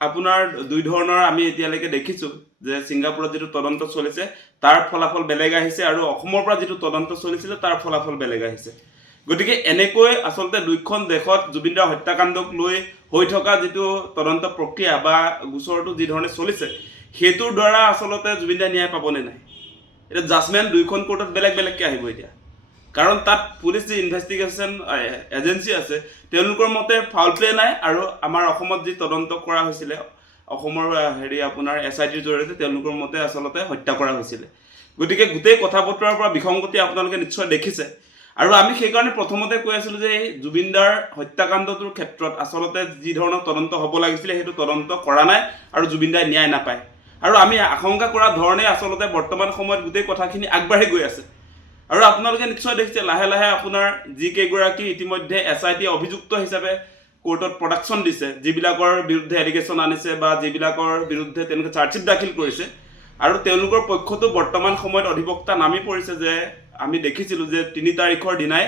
আপোনাৰ দুই ধৰণৰ আমি এতিয়ালৈকে দেখিছোঁ যে ছিংগাপুৰত যিটো তদন্ত চলিছে তাৰ ফলাফল বেলেগ আহিছে আৰু অসমৰ পৰা যিটো তদন্ত চলিছিলে তাৰ ফলাফল বেলেগ আহিছে। গতিকে এনেকৈ আচলতে দুইখন দেশত জুবিনদাৰ হত্যাকাণ্ডক লৈ হৈ থকা যিটো তদন্ত প্ৰক্ৰিয়া বা গোচৰটো যি ধৰণে চলিছে সেইটোৰ দ্বাৰা আচলতে জুবিনদাই ন্যায় পাবনে নাই, এতিয়া জাজমেণ্ট দুইখন কোৰ্টত বেলেগ বেলেগকৈ আহিব এতিয়া। কাৰণ তাত পুলিচ যি ইনভেষ্টিগেশ্যন এজেঞ্চি আছে তেওঁলোকৰ মতে ফাউল প্লে নাই আৰু আমাৰ অসমত যি তদন্ত কৰা হৈছিলে অসমৰ আপোনাৰ SITৰ জৰিয়তে তেওঁলোকৰ মতে আচলতে হত্যা কৰা হৈছিলে। গতিকে গোটেই কথা বতৰাৰ পৰা বিসংগতি আপোনালোকে নিশ্চয় দেখিছে। আৰু আমি সেইকাৰণে প্ৰথমতে কৈ আছিলোঁ যে এই জুবিনদাৰ হত্যাকাণ্ডটোৰ ক্ষেত্ৰত আচলতে যি ধৰণৰ তদন্ত হ'ব লাগিছিলে সেইটো তদন্ত কৰা নাই আৰু জুবিনদাই ন্যায় নাপায়। আৰু আমি আশংকা কৰা ধৰণে আচলতে বৰ্তমান সময়ত গোটেই কথাখিনি আগবাঢ়ি গৈ আছে। আৰু আপোনালোকে নিশ্চয় দেখিছে লাহে লাহে আপোনাৰ যিকেইগৰাকী ইতিমধ্যে SIT অভিযুক্ত হিচাপে কোৰ্টত প্ৰডাকশ্যন দিছে, যিবিলাকৰ বিৰুদ্ধে এলিগেশ্যন আনিছে বা যিবিলাকৰ বিৰুদ্ধে তেওঁলোকে চাৰ্জশ্বিট দাখিল কৰিছে, আৰু তেওঁলোকৰ পক্ষতো বৰ্তমান সময়ত অধিবক্তা নামি পৰিছে যে আমি দেখিছিলোঁ যে 3 তাৰিখৰ দিনাই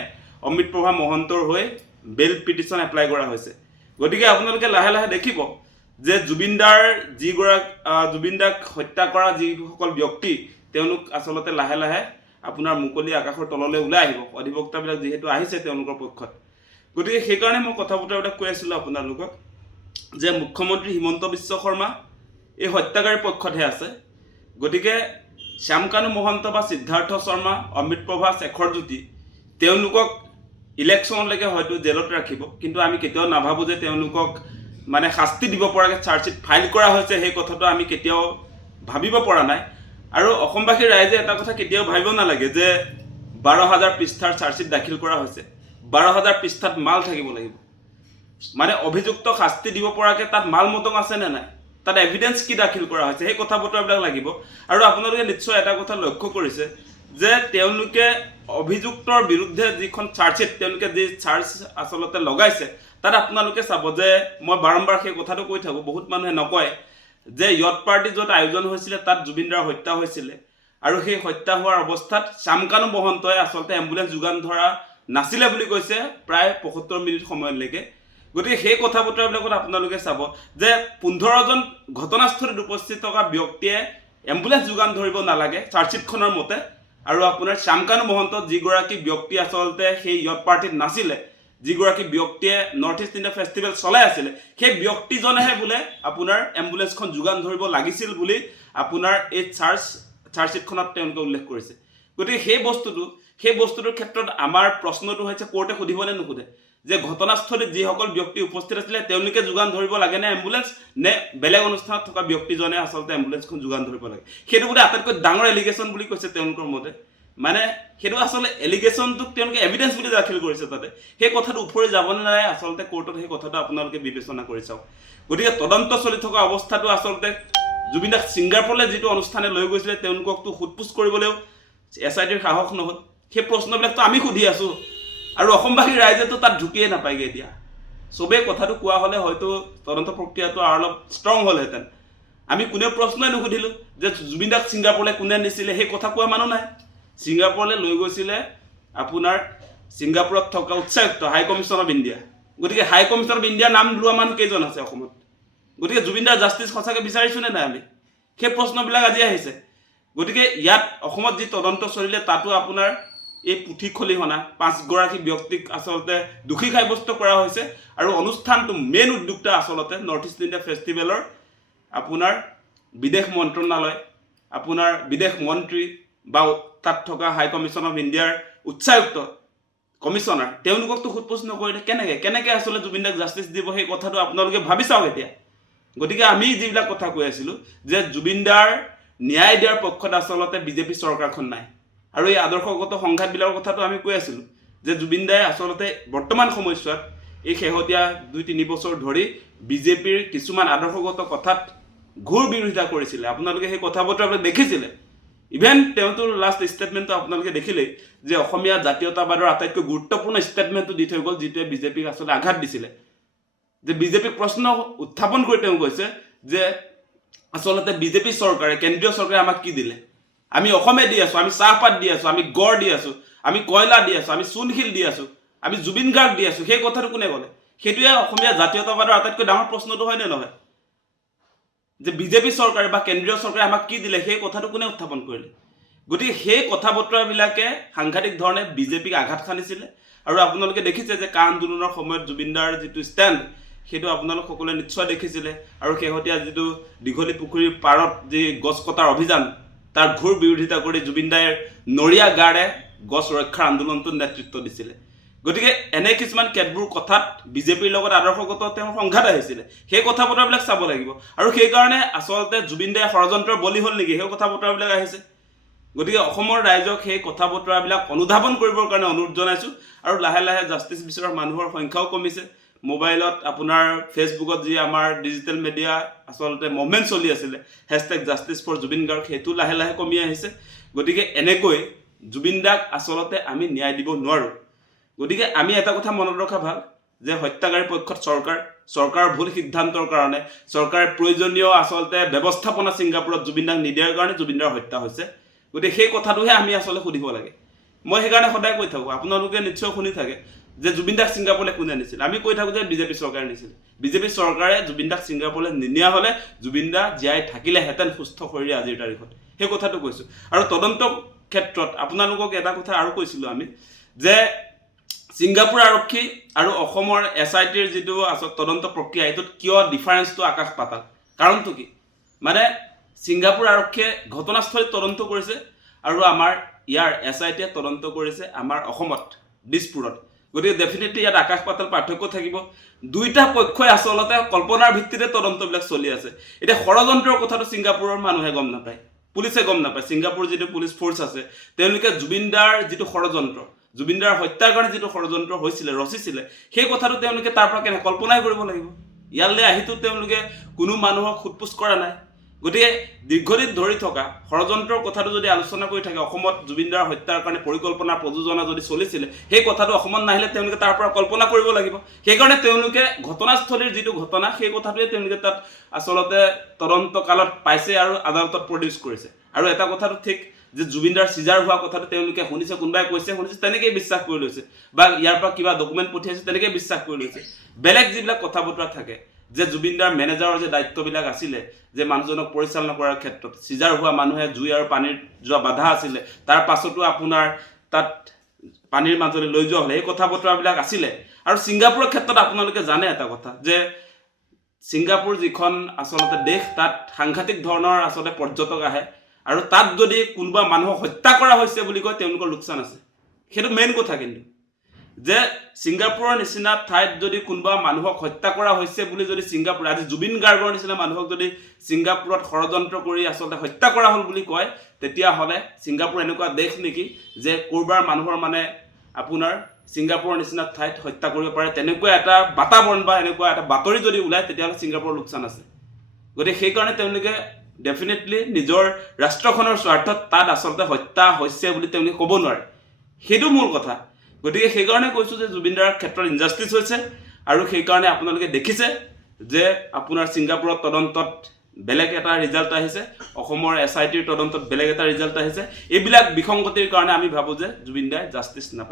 অমৃতপ্ৰভা মহন্তৰ হৈ বেল পিটিশ্যন এপ্লাই কৰা হৈছে। গতিকে আপোনালোকে লাহে লাহে দেখিব যে জুবিনদাক হত্যা কৰা যিসকল ব্যক্তি তেওঁলোক আচলতে লাহে লাহে আপোনাৰ মুকলি আকাশৰ তললৈ ওলাই আহিব, অধিবক্তাবিলাক যিহেতু আহিছে তেওঁলোকৰ পক্ষত। গতিকে সেইকাৰণে মই কথা বতৰাবিলাক কৈ আছিলোঁ আপোনালোকক যে মুখ্যমন্ত্ৰী হিমন্ত বিশ্ব শৰ্মা এই হত্যাকাৰীৰ পক্ষতহে আছে। গতিকে শ্যামকানু মহন্ত বা সিদ্ধাৰ্থ শৰ্মা, অমৃতপ্ৰভা, শেখৰজ্যোতি তেওঁলোকক ইলেকশ্যনলৈকে হয়তো জেলত ৰাখিব, কিন্তু আমি কেতিয়াও নাভাবোঁ যে তেওঁলোকক মানে শাস্তি দিব পৰাকৈ চাৰ্জশ্বিট ফাইল কৰা হৈছে, সেই কথাটো আমি কেতিয়াও ভাবিব পৰা নাই। আৰু অসমবাসী ৰাইজে এটা কথা কেতিয়াও ভাবিব নালাগে যে 12,000 পৃষ্ঠাৰ চাৰ্জশ্বিট দাখিল কৰা হৈছে, 12,000 পৃষ্ঠাত মাল থাকিব লাগিব। মানে অভিযুক্ত শাস্তি দিব পৰাকৈ তাত মাল মতং আছে নে নাই, তাত এভিডেঞ্চ কি দাখিল কৰা হৈছে, সেই কথা বতৰাবিলাক লাগিব। আৰু আপোনালোকে নিশ্চয় এটা কথা লক্ষ্য কৰিছে যে তেওঁলোকে অভিযুক্তৰ বিৰুদ্ধে যিখন চাৰ্জশ্বিট তেওঁলোকে যি চাৰ্জ আচলতে লগাইছে তাত আপোনালোকে চাব যে মই বাৰম্বাৰ সেই কথাটো কৈ থাকোঁ, বহুত মানুহে নকয় যে য়ট পাৰ্টি য'ত আয়োজন হৈছিলে তাত জুবিনদাৰ হত্যা হৈছিলে, আৰু সেই হত্যা হোৱাৰ অৱস্থাত শ্যামকানু মহন্তই আচলতে এম্বুলেঞ্চ যোগান ধৰা নাছিলে বুলি কৈছে প্ৰায় 75 মিনিট সময়লৈকে। গতিকে সেই কথা বতৰাবিলাকত আপোনালোকে চাব যে 15জন ঘটনাস্থলীত উপস্থিত থকা ব্যক্তিয়ে এম্বুলেঞ্চ যোগান ধৰিব নালাগে চাৰ্জশ্বিটখনৰ মতে, আৰু আপোনাৰ শ্যামকানু মহন্ত যিগৰাকী ব্যক্তি আচলতে সেই য়ট পাৰ্টিত নাছিলে, যিগৰাকী ব্যক্তিয়ে নৰ্থ ইষ্ট ইণ্ডিয়া ফেষ্টিভেল চলাই আছিলে, সেই ব্যক্তিজনেহে বোলে আপোনাৰ এম্বুলেঞ্চখন যোগান ধৰিব লাগিছিল বুলি আপোনাৰ এই চাৰ্জশ্বিটখনত তেওঁলোকে উল্লেখ কৰিছে। গতিকে সেই বস্তুটোৰ ক্ষেত্ৰত আমাৰ প্ৰশ্নটো হৈছে কোৰ্টে সুধিবনে নুসুধে যে ঘটনাস্থলীত যিসকল ব্যক্তি উপস্থিত আছিলে তেওঁলোকে যোগান ধৰিব লাগেনে এম্বুলেঞ্চ, নে বেলেগ অনুষ্ঠানত থকা ব্যক্তিজনে আচলতে এম্বুলেঞ্চখন যোগান ধৰিব লাগে। সেইটো বোলে আটাইতকৈ ডাঙৰ এলিগেশ্যন বুলি কৈছে তেওঁলোকৰ মতে। মানে সেইটো আচলতে এলিগেশ্যনটোক তেওঁলোকে এভিডেঞ্চ বুলি দাখিল কৰিছে তাতে, সেই কথাটো ওপৰি যাবনে নাই আচলতে কোৰ্টত সেই কথাটো আপোনালোকে বিবেচনা কৰি চাওক। গতিকে তদন্ত চলি থকা অৱস্থাটো আচলতে জুবিনদাক ছিংগাপুৰলৈ যিটো অনুষ্ঠানে লৈ গৈছিলে তেওঁলোককতো সোধপোছ কৰিবলৈও SITৰ সাহস নহ'ল। সেই প্ৰশ্নবিলাকতো আমি সুধি আছোঁ, আৰু অসমবাসী ৰাইজেতো তাত ঢুকিয়ে নাপায়গৈ। এতিয়া চবেই কথাটো কোৱা হ'লে হয়তো তদন্ত প্ৰক্ৰিয়াটো আৰু অলপ ষ্ট্ৰং হ'লহেঁতেন। আমি কোনেও প্ৰশ্নই নুসুধিলোঁ যে জুবিনদাক ছিংগাপুৰলৈ কোনে নিছিলে, সেই কথা কোৱা মানুহ নাই। ছিংগাপুৰলৈ লৈ গৈছিলে আপোনাৰ ছিংগাপুৰত থকা উচ্চায়ুক্ত হাই কমিশ্যন অফ ইণ্ডিয়া। গতিকে হাই কমিশ্যন অফ ইণ্ডিয়াৰ নাম লোৱা মানুহ কেইজন আছে অসমত? গতিকে জুবিনদাৰ জাষ্টিছ সঁচাকৈ বিচাৰিছোঁ নে নাই আমি, সেই প্ৰশ্নবিলাক আজি আহিছে। গতিকে ইয়াত অসমত যি তদন্ত চলিলে তাতো আপোনাৰ এই পুথি খলিহনা 5গৰাকী ব্যক্তিক আচলতে দোষী সাব্যস্ত কৰা হৈছে, আৰু অনুষ্ঠানটো মেইন উদ্যোক্তা আচলতে নৰ্থ ইষ্ট ইণ্ডিয়া ফেষ্টিভেলৰ আপোনাৰ বিদেশ মন্ত্ৰণালয়, আপোনাৰ বিদেশ মন্ত্ৰী বা তাত থকা হাই কমিশ্যন অফ ইণ্ডিয়াৰ উচ্চায়ুক্ত কমিশ্যনাৰ, তেওঁলোককতো সোধপোছ নকৰিলে কেনেকৈ আচলতে জুবিনদাক জাষ্টিছ দিব, সেই কথাটো আপোনালোকে ভাবি চাওক এতিয়া। গতিকে আমি যিবিলাক কথা কৈ আছিলোঁ যে জুবিনদাৰ ন্যায় দিয়াৰ পক্ষত আচলতে বিজেপি চৰকাৰখন নাই, আৰু এই আদৰ্শগত সংঘাতবিলাকৰ কথাটো আমি কৈ আছিলোঁ যে জুবিনদাই আচলতে বৰ্তমান সময়ছোৱাত এই শেহতীয়া 2-3 বছৰ ধৰি বিজেপিৰ কিছুমান আদৰ্শগত কথাত ঘোৰ বিৰোধিতা কৰিছিলে। আপোনালোকে সেই কথা বতৰাবিলাক দেখিছিলে। ইভেন তেওঁতো লাষ্ট ষ্টেটমেণ্টটো আপোনালোকে দেখিলেই যে অসমীয়া জাতীয়তাবাদৰ আটাইতকৈ গুৰুত্বপূৰ্ণ ষ্টেটমেণ্টটো দি থৈ গ'ল, যিটোৱে বিজেপিক আচলতে আঘাত দিছিলে। যে বিজেপিক প্ৰশ্ন উত্থাপন কৰি তেওঁ কৈছে যে আচলতে বিজেপি চৰকাৰে, কেন্দ্ৰীয় চৰকাৰে আমাক কি দিলে? আমি অসমে দি আছোঁ, আমি চাহপাত দি আছোঁ, আমি গড় দি আছোঁ, আমি কয়লা দি আছোঁ, আমি চূণশিল দি আছোঁ, আমি জুবিন গাৰ্গ দি আছোঁ, সেই কথাটো কোনে ক'লে? সেইটোৱে অসমীয়া জাতীয়তাবাদৰ আটাইতকৈ ডাঙৰ প্ৰশ্নটো হয়নে নহয়? যে বিজেপি চৰকাৰে বা কেন্দ্ৰীয় চৰকাৰে আমাক কি দিলে সেই কথাটো কোনে উত্থাপন কৰিলে গতিকে সেই কথা বতৰাবিলাকে সাংঘাতিক ধৰণে বিজেপিক আঘাত সানিছিলে আৰু আপোনালোকে দেখিছে যে কা আন্দোলনৰ সময়ত জুবিনদাৰ যিটো ষ্টেণ্ড সেইটো আপোনালোক সকলোৱে নিশ্চয় দেখিছিলে আৰু শেহতীয়া যিটো দীঘলী পুখুৰীৰ পাৰত যি গছ কটাৰ অভিযান তাৰ ঘোৰ বিৰোধিতা কৰি জুবিনদাৰ নৰিয়া গাৰে গছ ৰক্ষাৰ আন্দোলনটোত নেতৃত্ব দিছিলে গতিকে এনে কিছুমান কেতবোৰ কথাত বিজেপিৰ লগত আদৰ্শগত তেওঁৰ সংঘাত আহিছিলে সেই কথা বতৰাবিলাক চাব লাগিব আৰু সেইকাৰণে আচলতে জুবিনদাই ষড়যন্ত্ৰৰ বলি হ'ল নেকি সেই কথা বতৰাবিলাক আহিছে গতিকে অসমৰ ৰাইজক সেই কথা বতৰাবিলাক অনুধাৱন কৰিবৰ কাৰণে অনুৰোধ জনাইছোঁ আৰু লাহে লাহে জাষ্টিছ বিচৰা মানুহৰ সংখ্যাও কমিছে মোবাইলত আপোনাৰ ফেচবুকত যি আমাৰ ডিজিটেল মিডিয়া আচলতে মুভমেণ্ট চলি আছিলে #justice4Jubin Garg সেইটো লাহে লাহে কমি আহিছে গতিকে এনেকৈ জুবিনদাক আচলতে আমি ন্যায় দিব নোৱাৰোঁ গতিকে আমি এটা কথা মনত ৰখা ভাল যে হত্যাকাৰী পক্ষত চৰকাৰৰ ভুল সিদ্ধান্তৰ কাৰণে চৰকাৰে প্ৰয়োজনীয় আচলতে ব্যৱস্থাপনা ছিংগাপুৰত জুবিনদাক নিদিয়াৰ কাৰণে জুবিনদাৰ হত্যা হৈছে গতিকে সেই কথাটোহে আমি আচলতে সুধিব লাগে মই সেইকাৰণে সদায় কৈ থাকোঁ আপোনালোকে নিশ্চয় শুনি থাকে যে জুবিনদাক ছিংগাপুৰলৈ কোনে নিছিল আমি কৈ থাকোঁ যে বিজেপি চৰকাৰে নিছিল বিজেপি চৰকাৰে জুবিনদাক ছিংগাপুৰলৈ নিনিয়া হ'লে জুবিনদা জীয়াই থাকিলেহেঁতেন সুস্থ শৰীৰে আজিৰ তাৰিখত সেই কথাটো কৈছোঁ আৰু তদন্ত ক্ষেত্ৰত আপোনালোকক এটা কথা আৰু কৈছিলোঁ আমি যে ছিংগাপুৰ আৰক্ষী আৰু অসমৰ SITৰ যিটো আচল তদন্ত প্ৰক্ৰিয়া এইটোত কিয় ডিফাৰেঞ্চটো আকাশ পাতাল কাৰণটো কি মানে ছিংগাপুৰ আৰক্ষীয়ে ঘটনাস্থলীত তদন্ত কৰিছে আৰু আমাৰ ইয়াৰ SITয়ে তদন্ত কৰিছে আমাৰ অসমত দিছপুৰত গতিকে ডেফিনেটলি ইয়াত আকাশ পাতাল পাৰ্থক্য থাকিব দুইটা পক্ষই আচলতে কল্পনাৰ ভিত্তিতে তদন্তবিলাক চলি আছে এতিয়া ষড়যন্ত্ৰৰ কথাটো ছিংগাপুৰৰ মানুহে গম নাপায় পুলিচে গম নাপায় ছিংগাপুৰ যিটো পুলিচ ফ'ৰ্চ আছে তেওঁলোকে জুবিনদাৰ যিটো ষড়যন্ত্ৰ জুবিনদাৰ হত্যাৰ কাৰণে যিটো ষড়যন্ত্ৰ হৈছিলে ৰচিছিলে সেই কথাটো তেওঁলোকে তাৰ পৰা কেনে কল্পনাই কৰিব লাগিব ইয়ালৈ আহিতো তেওঁলোকে কোনো মানুহক খুটপুচ কৰা নাই গতিকে দীৰ্ঘদিন ধৰি থকা ষড়যন্ত্ৰৰ কথাটো যদি আলোচনা কৰি থাকে অসমত জুবিনদাৰ হত্যাৰ কাৰণে পৰিকল্পনা প্ৰযোজনা যদি চলিছিলে সেই কথাটো অসমত নাহিলে তেওঁলোকে তাৰ পৰা কল্পনা কৰিব লাগিব সেইকাৰণে তেওঁলোকে ঘটনাস্থলীৰ যিটো ঘটনা সেই কথাটোৱে তেওঁলোকে তাত আচলতে তদন্ত কালত পাইছে আৰু আদালতত প্ৰডিউচ কৰিছে আৰু এটা কথাটো ঠিক যে জুবিনদাৰ চিজাৰ হোৱা কথাটো তেওঁলোকে শুনিছে কোনোবাই কৈছে শুনিছে তেনেকেই বিশ্বাস কৰি লৈছে বা ইয়াৰ পৰা কিবা ডকুমেণ্ট পঠিয়াইছে তেনেকেই বিশ্বাস কৰি লৈছে বেলেগ যিবিলাক কথা বতৰা থাকে যে জুবিনদাৰ মেনেজাৰৰ যে দায়িত্ববিলাক আছিলে যে মানুহজনক পৰিচালনা কৰাৰ ক্ষেত্ৰত চিজাৰ হোৱা মানুহে জুই আৰু পানীৰ যোৱা বাধা আছিলে তাৰ পাছতো আপোনাৰ তাত পানীৰ মাজলৈ লৈ যোৱা হ'লে এই কথা বতৰাবিলাক আছিলে আৰু ছিংগাপুৰৰ ক্ষেত্ৰত আপোনালোকে জানে এটা কথা যে ছিংগাপুৰ যিখন আচলতে দেশ তাত সাংঘাতিক ধৰণৰ আচলতে পৰ্যটক আহে আৰু তাত যদি কোনোবা মানুহক হত্যা কৰা হৈছে বুলি কয় তেওঁলোকৰ লোকচান আছে সেইটো মেইন কথা কিন্তু যে ছিংগাপুৰৰ নিচিনা ঠাইত যদি কোনোবা মানুহক হত্যা কৰা হৈছে বুলি যদি ছিংগাপুৰ আজি জুবিন গাৰ্গৰ নিচিনা মানুহক যদি ছিংগাপুৰত ষড়যন্ত্ৰ কৰি আচলতে হত্যা কৰা হ'ল বুলি কয় তেতিয়াহ'লে ছিংগাপুৰ এনেকুৱা দেশ নেকি যে ক'ৰবাৰ মানুহৰ মানে আপোনাৰ ছিংগাপুৰৰ নিচিনা ঠাইত হত্যা কৰিব পাৰে তেনেকুৱা এটা বাতাবৰণ বা এনেকুৱা এটা বাতৰি যদি ওলায় তেতিয়াহ'লে ছিংগাপুৰৰ লোকচান আছে গতিকে সেইকাৰণে তেওঁলোকে ডেফিনেটলি নিজৰ ৰাষ্ট্ৰখনৰ স্বাৰ্থত তাত আচলতে হত্যা হৈছে বুলি তেওঁলোকে ক'ব নোৱাৰে সেইটো মূল কথা গতিকে সেইকাৰণে কৈছোঁ যে জুবিনদাৰ ক্ষেত্ৰত ইনজাষ্টিছ হৈছে আৰু সেইকাৰণে আপোনালোকে দেখিছে যে আপোনাৰ ছিংগাপুৰত তদন্তত বেলেগ এটা ৰিজাল্ট আহিছে অসমৰ SITৰ তদন্তত বেলেগ এটা ৰিজাল্ট আহিছে এইবিলাক বিসংগতিৰ কাৰণে আমি ভাবোঁ যে জুবিনদাই জাষ্টিছ নাপায়